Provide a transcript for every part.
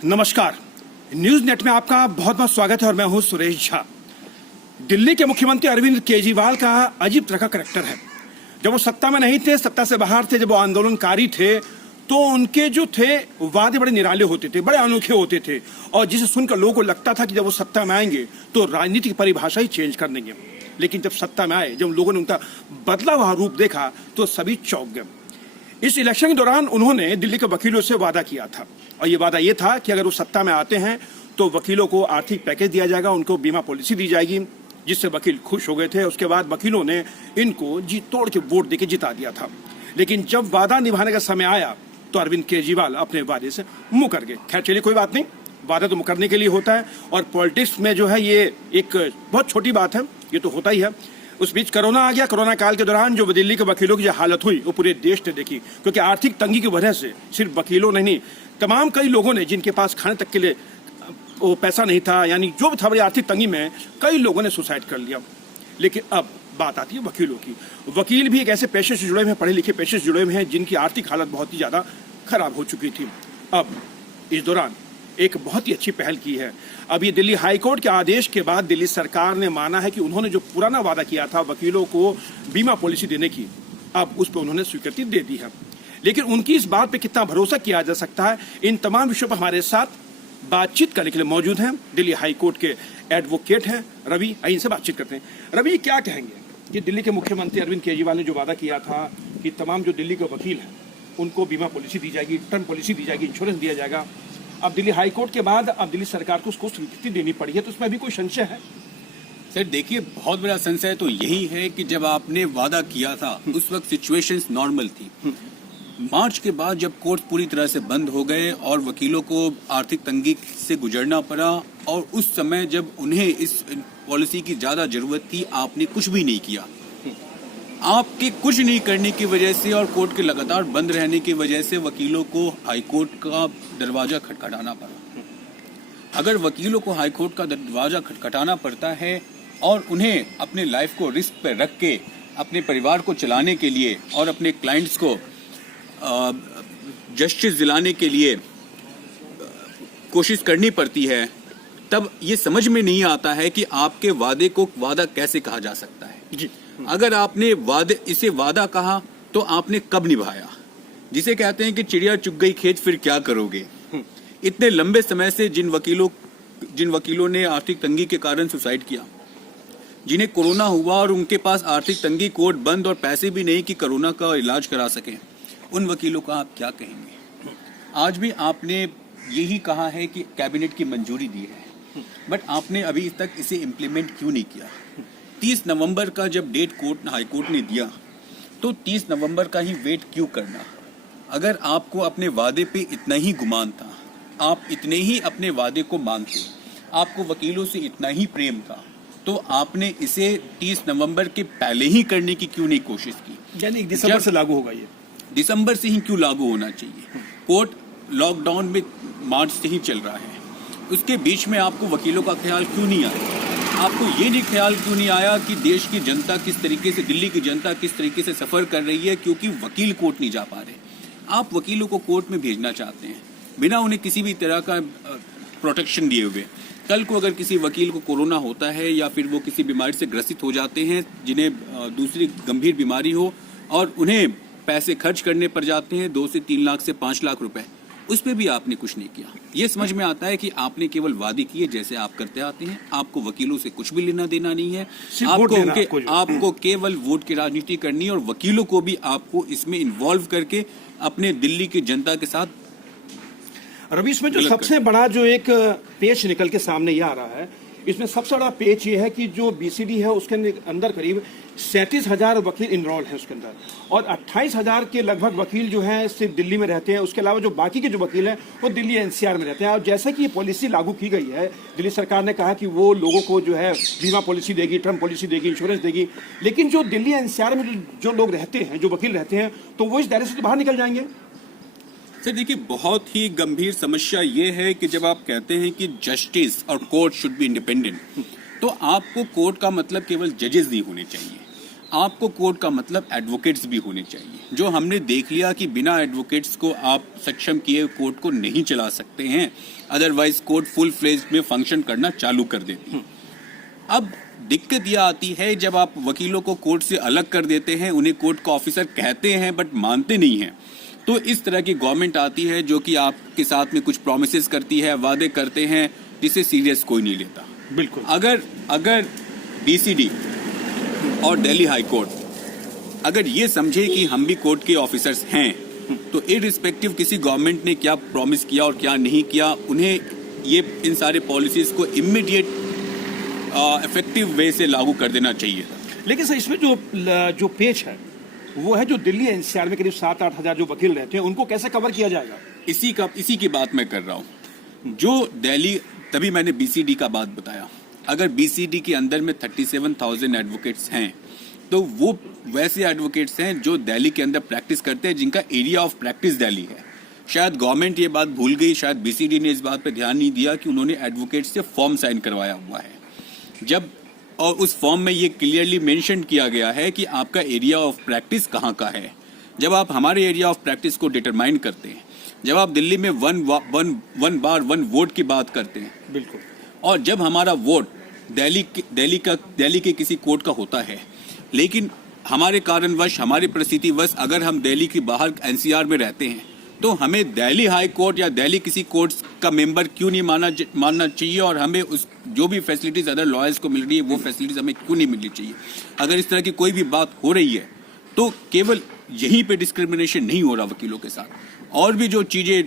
नमस्कार, news net में आपका बहुत बहुत स्वागत है और मैं हूं सुरेश झा। दिल्ली के मुख्यमंत्री अरविंद केजरीवाल का अजीब तरह का करैक्टर है। जब वो सत्ता में नहीं थे, सत्ता से बाहर थे, जब वो आंदोलनकारी थे, तो उनके जो थे वादे बड़े निराले होते थे, बड़े अनोखे होते थे और जिसे सुनकर लोगों को लगता था कि जब वो सत्ता में आएंगे तो राजनीति की परिभाषा ही चेंज कर देंगे। लेकिन जब सत्ता में आए, जब लोगों ने उनका बदला हुआ रूप देखा तो सभी चौंक गए। इस इलेक्शन के दौरान उन्होंने दिल्ली के वकीलों से वादा किया था और ये वादा ये था कि अगर वो सत्ता में आते हैं तो वकीलों को आर्थिक पैकेज दिया जाएगा, उनको बीमा पॉलिसी दी जाएगी, जिससे वकील खुश हो गए थे। उसके बाद वकीलों ने इनको जी तोड़ के वोट देके जिता दिया था। लेकिन जब वादा निभाने का समय आया तो अरविंद केजरीवाल अपने वादे से मुकर गए। खैर चलिए, कोई बात नहीं, वादा तो मुकरने के लिए होता है और पॉलिटिक्स में जो है ये एक बहुत छोटी बात है, ये तो होता ही है। उस बीच कोरोना आ गया। कोरोना काल के दौरान जो दिल्ली के वकीलों की जो हालत हुई वो पूरे देश ने देखी, क्योंकि आर्थिक तंगी की वजह से सिर्फ वकीलों ने नहीं, तमाम कई लोगों ने, जिनके पास खाने तक के लिए वो पैसा नहीं था, यानी जो भी था, बड़ी आर्थिक तंगी में कई लोगों ने सुसाइड कर लिया। लेकिन अब बात आती है वकीलों की। वकील भी एक ऐसे पेशे से जुड़े हुए हैं, पढ़े लिखे पेशे से जुड़े हुए हैं, जिनकी आर्थिक हालत बहुत ही ज़्यादा खराब हो चुकी थी। अब इस दौरान एक बहुत ही अच्छी पहल की है। अब ये दिल्ली हाईकोर्ट के आदेश के बाद दिल्ली सरकार ने माना है कि उन्होंने जो पुराना वादा किया था वकीलों को बीमा पॉलिसी देने की, अब उस पर उन्होंने स्वीकृति दे दी है। लेकिन उनकी इस बात पे कितना भरोसा किया जा सकता है, इन तमाम विषयों पर हमारे साथ बातचीत करने के लिए मौजूद हैं दिल्ली हाईकोर्ट के एडवोकेट हैं रवि। आइए इनसे बातचीत करते हैं। रवि, क्या कहेंगे कि दिल्ली के मुख्यमंत्री अरविंद केजरीवाल ने जो वादा किया था कि तमाम जो दिल्ली के वकील हैं उनको बीमा पॉलिसी दी जाएगी, टर्म पॉलिसी दी जाएगी, इंश्योरेंस दिया जाएगा, अब दिल्ली हाईकोर्ट के बाद अब दिल्ली सरकार को उसको स्वीकृति देनी पड़ी है, तो उसमें भी कोई संशय है? सर देखिए, बहुत बड़ा संशय तो यही है कि जब आपने वादा किया था उस वक्त सिचुएशंस नॉर्मल थी। मार्च के बाद जब कोर्ट पूरी तरह से बंद हो गए और वकीलों को आर्थिक तंगी से गुजरना पड़ा और उस समय जब उन्हें इस पॉलिसी की ज्यादा जरूरत थी, आपने कुछ भी नहीं किया। आपके कुछ नहीं करने की वजह से और कोर्ट के लगातार बंद रहने की वजह से वकीलों को हाईकोर्ट का दरवाजा खटखटाना पड़ा। अगर वकीलों को हाईकोर्ट का दरवाजा खटखटाना पड़ता है और उन्हें अपने लाइफ को रिस्क पर रख के अपने परिवार को चलाने के लिए और अपने क्लाइंट्स को जस्टिस दिलाने के लिए कोशिश करनी पड़ती है, तब ये समझ में नहीं आता है कि आपके वादे को वादा कैसे कहा जा सकता है। जी, अगर आपने इसे वादा कहा तो आपने कब निभाया? जिसे कहते हैं कि चिड़िया चुग गई खेत, फिर क्या करोगे। इतने लंबे समय से जिन वकीलों ने आर्थिक तंगी के कारण सुसाइड किया, जिन्हें कोरोना हुआ और उनके पास आर्थिक तंगी, कोर्ट बंद और पैसे भी नहीं कि कोरोना का इलाज करा सकें, उन वकीलों का आप क्या कहेंगे? आज भी आपने यही कहा है कि कैबिनेट की मंजूरी दी है, बट आपने अभी तक इसे इम्प्लीमेंट क्यों नहीं किया? 30 नवंबर का जब डेट हाईकोर्ट ने दिया तो 30 नवंबर का ही वेट क्यों करना? अगर आपको अपने वादे पे इतना ही गुमान था, आप इतने ही अपने वादे को मानते, आपको वकीलों से इतना ही प्रेम था, तो आपने इसे 30 नवंबर के पहले ही करने की क्यों नहीं कोशिश की? यानी दिसंबर से लागू होगा ये? दिसंबर से ही क्यों लागू होना चाहिए? कोर्ट लॉकडाउन में मार्च से ही चल रहा है, उसके बीच में आपको वकीलों का ख्याल क्यों नहीं आया? आपको ये नहीं ख्याल क्यों नहीं आया कि देश की जनता किस तरीके से, दिल्ली की जनता किस तरीके से सफर कर रही है क्योंकि वकील कोर्ट नहीं जा पा रहे? आप वकीलों को कोर्ट में भेजना चाहते हैं बिना उन्हें किसी भी तरह का प्रोटेक्शन दिए हुए। कल को अगर किसी वकील को कोरोना होता है या फिर वो किसी बीमारी से ग्रसित हो जाते हैं, जिन्हें दूसरी गंभीर बीमारी हो और उन्हें पैसे खर्च करने पड़ जाते हैं 2 से 3 लाख से 5 लाख रुपए, उस पर भी आपने कुछ नहीं किया। ये समझ में आता है कि आपने केवल वादे किए जैसे आप करते आते हैं। आपको वकीलों से कुछ भी लेना देना नहीं है, आपको केवल वोट की राजनीति करनी है और वकीलों को भी आपको इसमें इन्वॉल्व करके अपने दिल्ली की जनता के साथ। रवि, इसमें जो सबसे बड़ा जो एक पेच निकल के सामने ये आ रहा है, इसमें सबसे बड़ा पेच ये है कि जो बीसीडी है उसके अंदर करीब 37,000 वकील इनरोल है उसके अंदर, और 28,000 के लगभग वकील जो हैं सिर्फ दिल्ली में रहते हैं। उसके अलावा जो बाकी के जो वकील हैं वो दिल्ली एनसीआर में रहते हैं। और जैसा कि ये पॉलिसी लागू की गई है, दिल्ली सरकार ने कहा कि वो लोगों को जो है बीमा पॉलिसी देगी, टर्म पॉलिसी देगी, इंश्योरेंस देगी, लेकिन जो दिल्ली एनसीआर में जो लोग रहते हैं, जो वकील रहते हैं, तो वो इस दायरे से बाहर निकल जाएंगे। सर देखिए, बहुत ही गंभीर समस्या ये है कि जब आप कहते हैं कि जस्टिस और कोर्ट शुड बी इंडिपेंडेंट, तो आपको कोर्ट का मतलब केवल जजेस नहीं होने चाहिए, आपको कोर्ट का मतलब एडवोकेट्स भी होने चाहिए। जो हमने देख लिया कि बिना एडवोकेट्स को आप सक्षम किए कोर्ट को नहीं चला सकते हैं, अदरवाइज कोर्ट फुल फ्लेज्ड में फंक्शन करना चालू कर देती है। अब दिक्कत यह आती है जब आप वकीलों को कोर्ट से अलग कर देते हैं, उन्हें कोर्ट का ऑफिसर कहते हैं बट मानते नहीं हैं, तो इस तरह की गवर्नमेंट आती है जो कि आपके साथ में कुछ प्रोमिसेस करती है, वादे करते हैं, जिसे सीरियस कोई नहीं लेता। बिल्कुल। अगर बीसीडी और दिल्ली हाई कोर्ट अगर ये समझे कि हम भी कोर्ट के ऑफिसर्स हैं, तो इररिस्पेक्टिव किसी गवर्नमेंट ने क्या प्रॉमिस किया और क्या नहीं किया, उन्हें ये इन सारे पॉलिसीज को इमीडिएट इफेक्टिव वे से लागू कर देना चाहिए। लेकिन सर इसमें जो पेच है वो है जो दिल्ली एनसीआर में करीब 7-8 हजार जो वकील रहते हैं उनको कैसे कवर किया जाएगा? इसी की बात मैं कर रहा हूँ। जो दिल्ली, तभी मैंने बीसीडी का बात बताया, अगर बीसीडी के अंदर में 37,000 एडवोकेट्स हैं, तो वो वैसे एडवोकेट्स हैं जो दिल्ली के अंदर प्रैक्टिस करते हैं, जिनका एरिया ऑफ प्रैक्टिस दिल्ली है। शायद गवर्नमेंट ये बात भूल गई, शायद बीसीडी ने इस बात पे ध्यान नहीं दिया कि उन्होंने एडवोकेट्स से फॉर्म साइन करवाया हुआ है। और उस फॉर्म में ये क्लियरली मेंशन किया गया है कि आपका एरिया ऑफ प्रैक्टिस कहाँ का है। जब आप हमारे एरिया ऑफ प्रैक्टिस को डिटरमाइन करते हैं, जब आप दिल्ली में वन वोट की बात करते हैं, बिल्कुल, और जब हमारा वोट दिल्ली के किसी कोर्ट का होता है, लेकिन हमारे कारणवश, हमारी परिस्थितिवश अगर हम दिल्ली के बाहर एनसीआर में रहते हैं, तो हमें दिल्ली हाई कोर्ट या दिल्ली किसी कोर्ट का मेंबर क्यों नहीं मानना चाहिए, और हमें उस जो भी फैसिलिटीज अदर लॉयर्स को मिल रही है वो फैसिलिटीज हमें क्यों नहीं मिलनी चाहिए। अगर इस तरह की कोई भी बात हो रही है तो केवल यहीं पे डिस्क्रिमिनेशन नहीं हो रहा वकीलों के साथ, और भी जो चीजें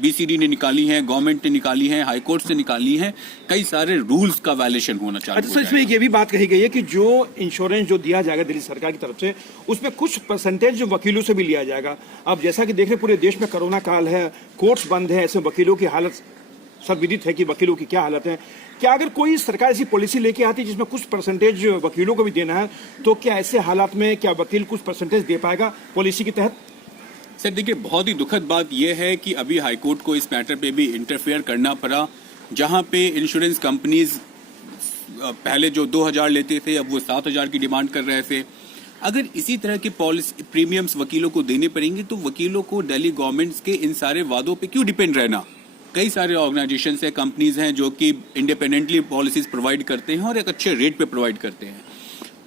बीसीडी ने निकाली हैं, गवर्नमेंट ने निकाली हैं, हाई कोर्ट से निकाली हैं, कई सारे रूल्स का वायलेशन होना चालू अच्छा, इसमें ये भी बात कही गई है कि जो इंश्योरेंस जो दिया जाएगा दिल्ली सरकार की तरफ से, उसमें कुछ परसेंटेज वकीलों से भी लिया जाएगा। अब जैसा कि देख रहे पूरे देश में कोरोना काल है, कोर्ट्स बंद है, ऐसे वकीलों की हालत सर्वविदित है कि वकीलों की क्या हालत है। क्या अगर कोई सरकार ऐसी पॉलिसी लेके आती है जिसमें कुछ परसेंटेज वकीलों को भी देना है, तो क्या ऐसे हालात में क्या वकील कुछ परसेंटेज दे पाएगा पॉलिसी के तहत? सर देखिए, बहुत ही दुखद बात यह है कि अभी हाईकोर्ट को इस मैटर पे भी इंटरफेयर करना पड़ा, जहां पे इंश्योरेंस कंपनीज पहले जो 2,000 लेते थे अब वो 7,000 की डिमांड कर रहे थे। अगर इसी तरह की पॉलिसी प्रीमियम्स वकीलों को देने पड़ेंगे तो वकीलों को दिल्ली गवर्नमेंट्स के इन सारे वादों पे क्यों डिपेंड रहना। कई सारे ऑर्गेनाइजेशंस हैं, कंपनीज हैं जो कि इंडिपेंडेंटली पॉलिसीज प्रोवाइड करते हैं और एक अच्छे रेट पे प्रोवाइड करते हैं,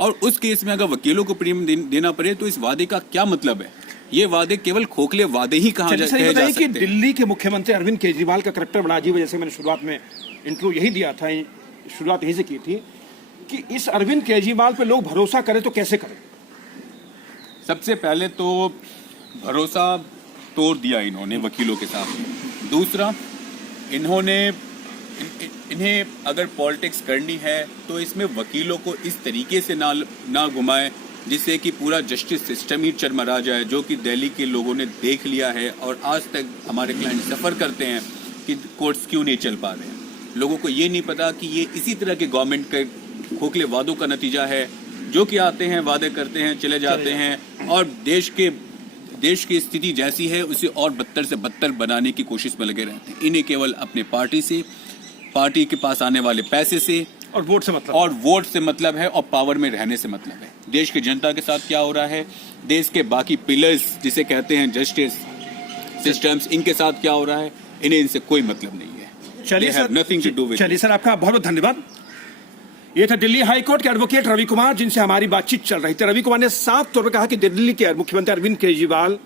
और उस केस में अगर वकीलों को प्रीमियम देना पड़े तो इस वादे का क्या मतलब है। ये वादे केवल खोखले वादे ही कहा जा सकते हैं। कि दिल्ली के मुख्यमंत्री अरविंद केजरीवाल का करैक्टर बड़ा अजीब है। जैसे मैंने शुरुआत में इंटरव्यू यही दिया था, शुरुआत यहीं से की थी कि इस अरविंद केजरीवाल पे लोग भरोसा करें तो कैसे करें। सबसे पहले तो भरोसा तोड़ दिया इन्होंने वकीलों के साथ। दूसरा, इन्हें अगर पॉलिटिक्स करनी है तो इसमें वकीलों को इस तरीके से ना घुमाए जिससे कि पूरा जस्टिस सिस्टम ही चरमरा जाए, जो कि दिल्ली के लोगों ने देख लिया है और आज तक हमारे क्लाइंट सफ़र करते हैं कि कोर्ट्स क्यों नहीं चल पा रहे हैं। लोगों को ये नहीं पता कि ये इसी तरह के गवर्नमेंट के खोखले वादों का नतीजा है, जो कि आते हैं, वादे करते हैं, चले जाते हैं, और देश की स्थिति जैसी है उसे और बदतर से बदतर बनाने की कोशिश में लगे रहते हैं। इन्हें केवल अपने पार्टी के पास आने वाले पैसे से और वोट से मतलब है और पावर में रहने से मतलब है। देश की जनता के साथ क्या हो रहा है, देश के बाकी पिलर्स जिसे कहते हैं जस्टिस सिस्टम्स, इनके साथ क्या हो रहा है, इन्हें इनसे कोई मतलब नहीं है। चलिए सर, आपका बहुत बहुत धन्यवाद। ये था दिल्ली हाईकोर्ट के एडवोकेट रवि कुमार, जिनसे हमारी बातचीत चल रही थी। रवि कुमार ने साफ तौर पर कहा कि दिल्ली के मुख्यमंत्री अरविंद केजरीवाल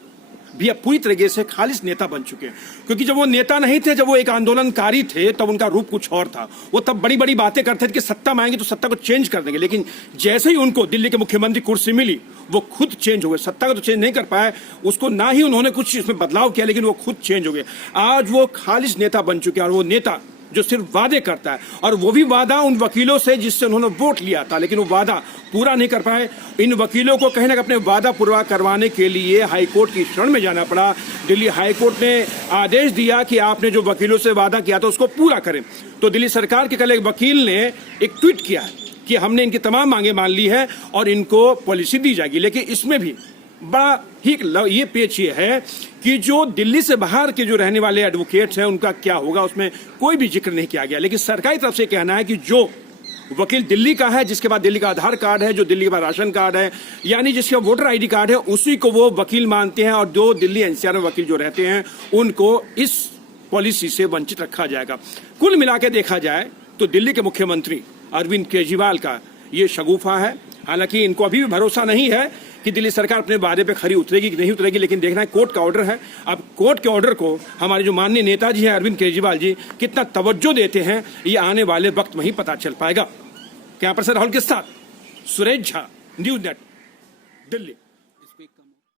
भी अब पूरी तरीके से खालिश नेता बन चुके हैं, क्योंकि जब वो नेता नहीं थे, जब वो एक आंदोलनकारी थे, तब उनका रूप कुछ और था। वो तब बड़ी बड़ी बातें करते थे कि सत्ता में आएंगे तो सत्ता को चेंज कर देंगे, लेकिन जैसे ही उनको दिल्ली के मुख्यमंत्री कुर्सी मिली वो खुद चेंज हो गए। सत्ता को तो चेंज नहीं कर पाए, उसको ना ही उन्होंने कुछ इसमें बदलाव किया, लेकिन वो खुद चेंज हो गए। आज वो खालिश नेता बन चुके हैं, और वो नेता जो सिर्फ वादे करता है, और वो भी वादा उन वकीलों से जिससे उन्होंने वोट लिया था, लेकिन वो वादा पूरा नहीं कर पाए। इन वकीलों को कहीं ना कहीं अपने वादा पूरा करवाने के लिए हाईकोर्ट की शरण में जाना पड़ा। दिल्ली हाईकोर्ट ने आदेश दिया कि आपने जो वकीलों से वादा किया था उसको पूरा करें। तो दिल्ली सरकार के कल एक वकील ने एक ट्वीट किया है कि हमने इनकी तमाम मांगे मान ली है और इनको पॉलिसी दी जाएगी। लेकिन इसमें भी बड़ा ही ये पेच ये है कि जो दिल्ली से बाहर के जो रहने वाले एडवोकेट्स हैं उनका क्या होगा, उसमें कोई भी जिक्र नहीं किया गया। लेकिन सरकारी तरफ से कहना है कि जो वकील दिल्ली का है, जिसके पास दिल्ली का आधार कार्ड है, जो दिल्ली के पास राशन कार्ड है, यानी जिसका वोटर आईडी कार्ड है, उसी को वो वकील मानते हैं। और जो दिल्ली एनसीआर में वकील जो रहते हैं उनको इस पॉलिसी से वंचित रखा जाएगा। कुल मिला के देखा जाए तो दिल्ली के मुख्यमंत्री अरविंद केजरीवाल का ये शगुफा है। हालांकि इनको अभी भी भरोसा नहीं है कि दिल्ली सरकार अपने वादे पे खरी उतरेगी कि नहीं उतरेगी, लेकिन देखना है कोर्ट का ऑर्डर है। अब कोर्ट के ऑर्डर को हमारे जो माननीय नेताजी हैं अरविंद केजरीवाल जी कितना तवज्जो देते हैं, ये आने वाले वक्त में ही पता चल पाएगा। कैमरा पर्सन राहुल के साथ सुरेश झा, न्यूज़ नेट, दिल्ली।